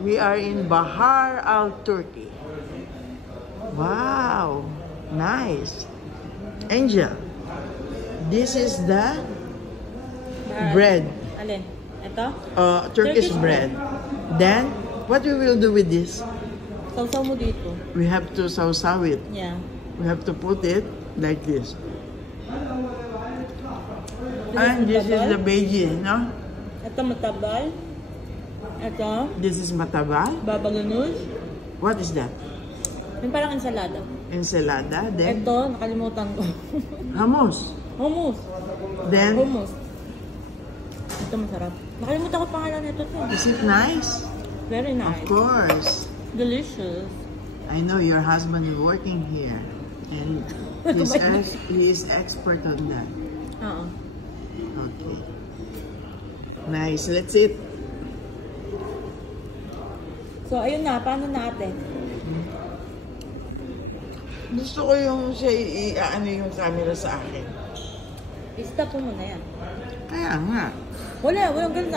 We are in Bahar Al Turki. Wow, nice. Angel, this is the bread. Alin? Ito? Turkish bread. Then, what we will do with this? Sausaw mo dito. We have to sausaw it. Yeah. We have to put it like this. And this is the veggie, no? Ito matabal. Ito. This is mataba. Baba ganoush. What is that? Yung parang ensalada. Ensalada. Then, Ito, nakalimutan ko. hummus. Hummus. Then, Hummus. Ito masarap. Nakalimutan ko pangalan nito. is it nice? Very nice. Of course. Delicious. I know your husband is working here. And he is expert on that. Okay. Nice. Let's eat. So, ayun na. Paano natin? Gusto ko yung siya i-ano yung camera sa akin. I-stop mo muna yan. Kaya nga. Walang ganun.